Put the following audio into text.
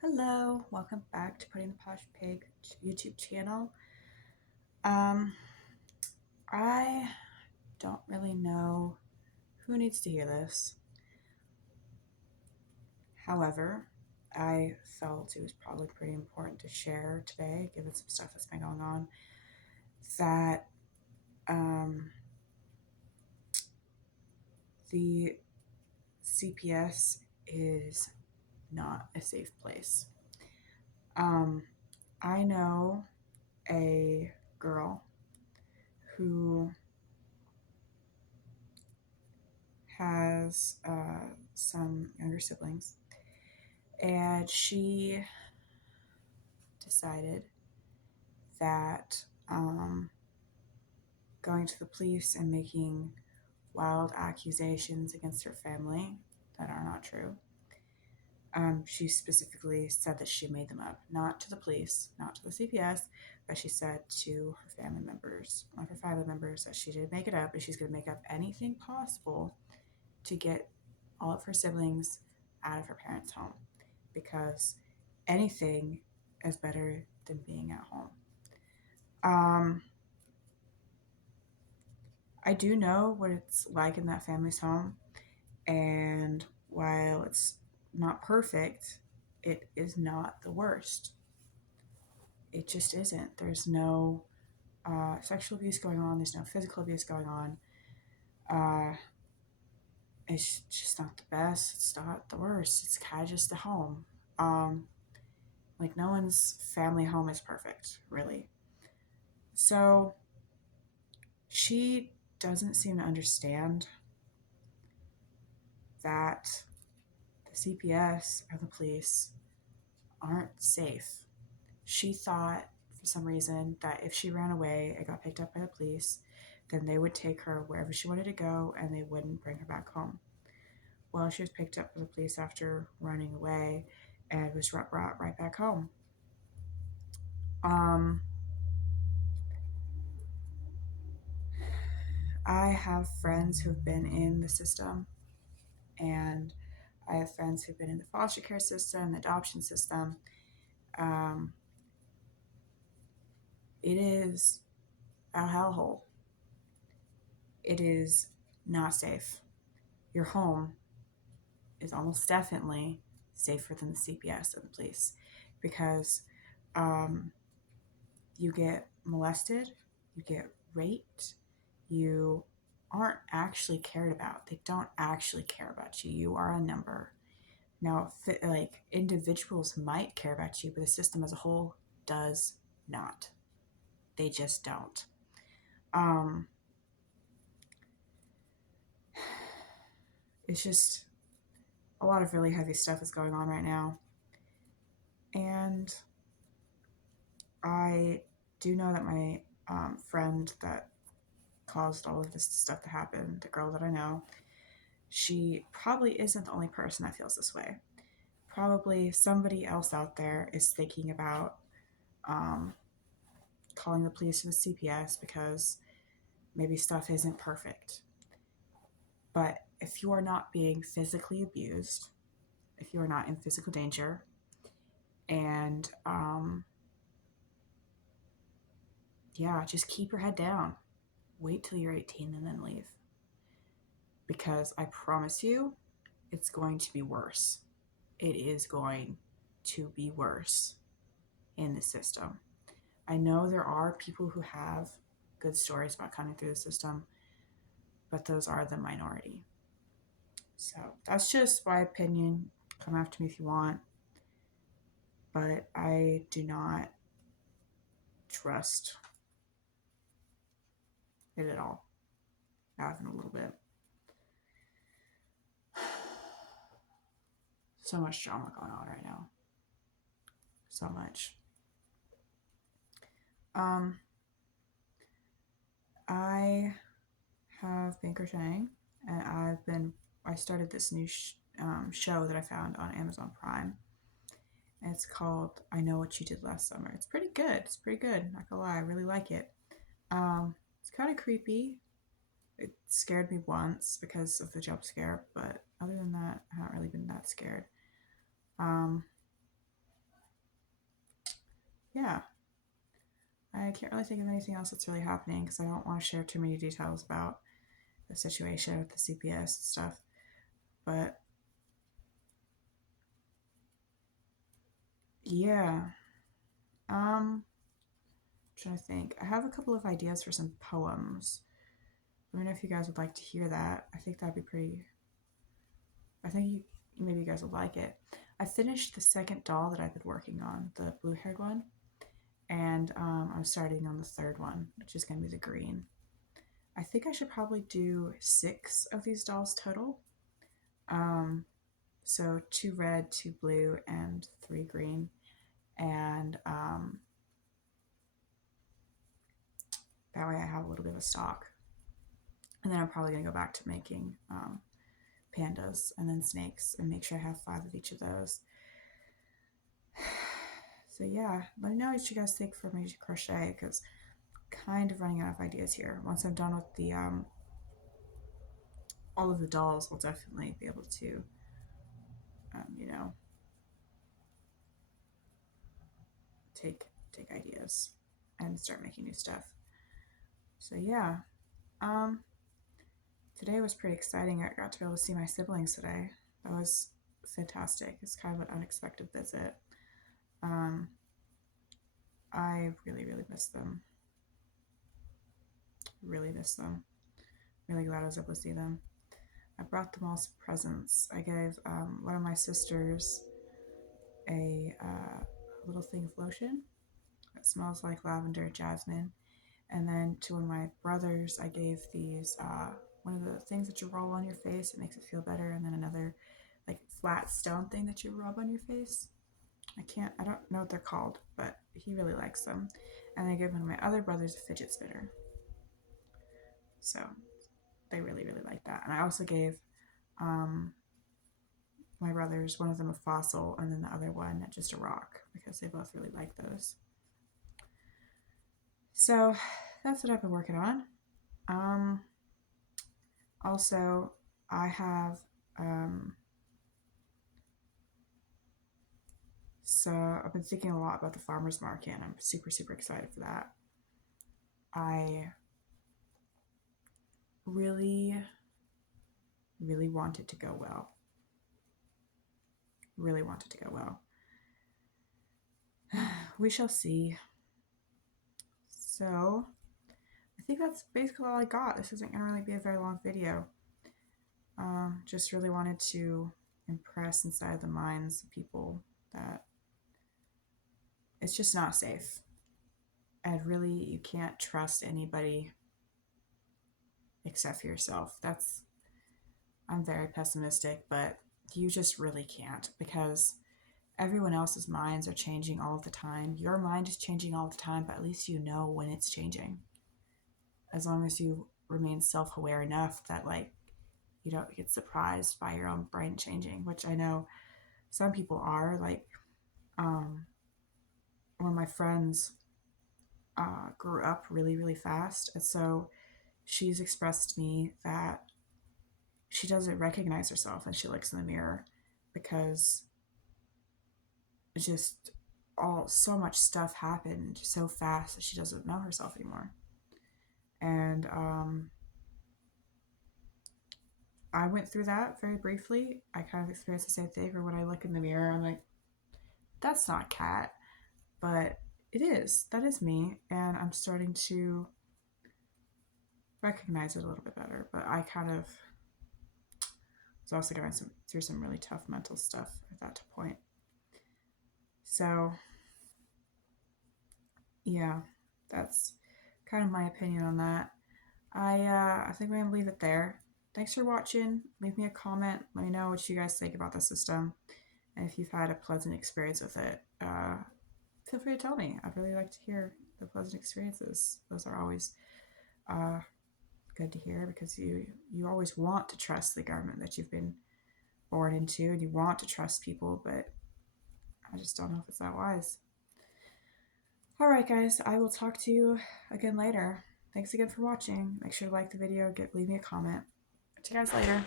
Hello, welcome back to Putting the Posh Pig YouTube channel. Um, I don't really know who needs to hear this. However, I felt it was probably pretty important to share today, given some stuff that's been going on, that um, the CPS is not a safe place. Um, I know a girl who has some younger siblings, and she decided that going to the police and making wild accusations against her family that are not true. She specifically said that she made them up, not to the police, not to the CPS, but she said to her family members, one of her family members, that she did make it up and she's going to make up anything possible to get all of her siblings out of her parents' home because anything is better than being at home. Um, I do know what it's like in that family's home, and while it's not perfect, it is not the worst. It just isn't. There's no sexual abuse going on, there's no physical abuse going on. Uh, it's just not the best, it's not the worst, it's kind of just a home. Um, like, no one's family home is perfect, really. So, she doesn't seem to understand that the CPS or the police aren't safe. She thought, for some reason, that if she ran away and got picked up by the police, then they would take her wherever she wanted to go and they wouldn't bring her back home. Well, she was picked up by the police after running away and was brought right back home. Um, I have friends who've been in the system, and I have friends who've been in the foster care system, the adoption system. Um, it is a hellhole. It is not safe. Your home is almost definitely safer than the CPS or the police because um, you get molested, you get raped, you aren't actually cared about. They don't actually care about you. You are a number. Now, like, individuals might care about you, but the system as a whole does not. They just don't. Um, it's just a lot of really heavy stuff is going on right now. And I do know that my friend that caused all of this stuff to happen, the girl that I know, she probably isn't the only person that feels this way. Probably somebody else out there is thinking about um, calling the police or the CPS because maybe stuff isn't perfect. But if you are not being physically abused, if you are not in physical danger, and yeah, just keep your head down. Wait till you're 18 and then leave. Because I promise you, it's going to be worse. It is going to be worse in the system. I know there are people who have good stories about coming through the system, but those are the minority. So that's just my opinion. Come after me if you want. But I do not trust it at all. Not even a little bit. So much drama going on right now. So much. Um, I have been crocheting, and I started this new show that I found on Amazon Prime. And it's called I Know What You Did Last Summer. It's pretty good. It's pretty good. Not gonna lie, I really like it. It's kind of creepy. It scared me once because of the jump scare, but other than that, I haven't really been that scared. Um, yeah, I can't really think of anything else that's really happening because I don't want to share too many details about the situation with the CPS stuff. But yeah, I'm trying to think. I have a couple of ideas for some poems. Let me know if you guys would like to hear that. I think that'd be pretty. I think maybe you guys would like it. I finished the second doll that I've been working on, the blue-haired one, and I'm starting on the third one, which is going to be the green. I think I should probably do 6 of these dolls total. So 2 red, 2 blue, and 3 green. And that way I have a little bit of a stock. And then I'm probably going to go back to making pandas and then snakes and make sure I have 5 of each of those. So yeah, let me know what you guys think for me to crochet because kind of running out of ideas here. Once I'm done with the all of the dolls, we'll definitely be able to, you know, take ideas and start making new stuff. So yeah, today was pretty exciting. I got to be able to see my siblings today. That was fantastic. It's kind of an unexpected visit. I really, really miss them. Really miss them. Really glad I was able to see them. I brought them all some presents. I gave one of my sisters a little thing of lotion that smells like lavender jasmine. And then to one of my brothers, I gave these one of the things that you roll on your face. It makes it feel better. And then another like flat stone thing that you rub on your face. I don't know what they're called, but he really likes them. And I gave one of my other brothers a fidget spinner. So they really, really like that. And I also gave my brothers, one of them a fossil, and then the other one just a rock because they both really like those. So that's what I've been working on. Also, I have so I've been thinking a lot about the farmers market, and I'm super, super excited for that. I really, really want it to go well. Really want it to go well. We shall see. So I think that's basically all I got. This isn't going to really be a very long video. Just really wanted to impress inside the minds of people that it's just not safe. And really, you can't trust anybody except for yourself. I'm very pessimistic, but you just really can't because everyone else's minds are changing all of the time. Your mind is changing all the time, but at least you know when it's changing. As long as you remain self-aware enough that like you don't get surprised by your own brain changing, which I know some people are. Like one of my friends grew up really, really fast, and so she's expressed to me that she doesn't recognize herself when she looks in the mirror because just so much stuff happened so fast that she doesn't know herself anymore. And I went through that very briefly. I kind of experienced the same thing. Or when I look in the mirror, I'm like, that's not Kat, but it is. That is me, and I'm starting to recognize it a little bit better. But I kind of was also going through some really tough mental stuff at that point. So yeah, that's kind of my opinion on that. I think I'm gonna leave it there. Thanks for watching. Leave me a comment. Let me know what you guys think about the system, and if you've had a pleasant experience with it. Feel free to tell me. I'd really like to hear the pleasant experiences. Those are always good to hear because you always want to trust the government that you've been born into, and you want to trust people, but I just don't know if it's that wise. All right, guys, I will talk to you again later. Thanks again for watching. Make sure to like the video, leave me a comment. See you guys later.